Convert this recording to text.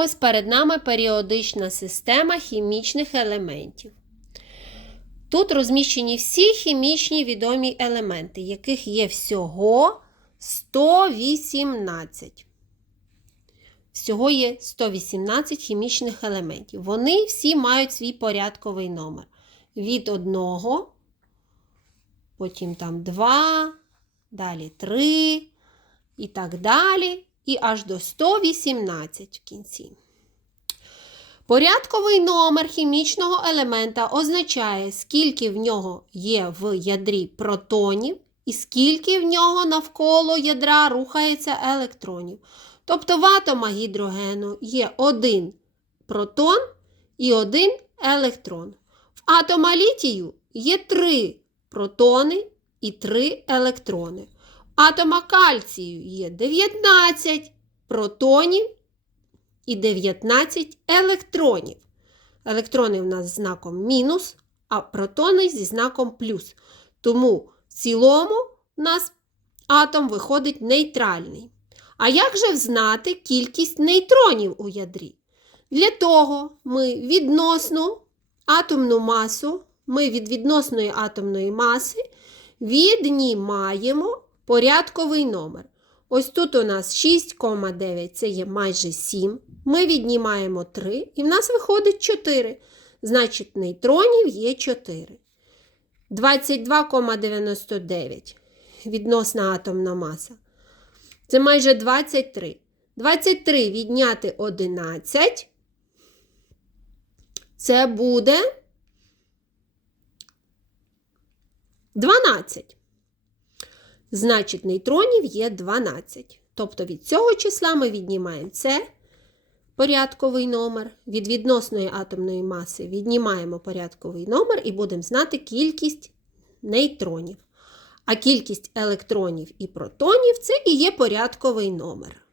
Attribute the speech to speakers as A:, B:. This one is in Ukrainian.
A: Ось перед нами періодична система хімічних елементів. Тут розміщені всі хімічні відомі елементи, яких є всього 118. Всього є 118 хімічних елементів. Вони всі мають свій порядковий номер. Від 1, потім там 2, далі 3 і так далі. І аж до 118 в кінці. Порядковий номер хімічного елемента означає, скільки в нього є в ядрі протонів і скільки в нього навколо ядра рухається електронів. Тобто в атома гідрогену є один протон і один електрон. В атома літію є три протони і три електрони. В атома кальцію є 19 протонів і 19 електронів. Електрони в нас з знаком мінус, а протони зі знаком плюс. Тому в цілому у нас атом виходить нейтральний. А як же взнати кількість нейтронів у ядрі? Для того ми відносну атомну масу, ми від відносної атомної маси віднімаємо порядковий номер. Ось тут у нас 6,9 це є майже 7. Ми віднімаємо 3, і в нас виходить 4. Значить, нейтронів є 4. 22,99 відносна атомна маса. Це майже 23. 23 відняти 11. Це буде 12. Значить, нейтронів є 12. Тобто від цього числа ми віднімаємо це порядковий номер. Від відносної атомної маси віднімаємо порядковий номер і будемо знати кількість нейтронів. А кількість електронів і протонів це і є порядковий номер.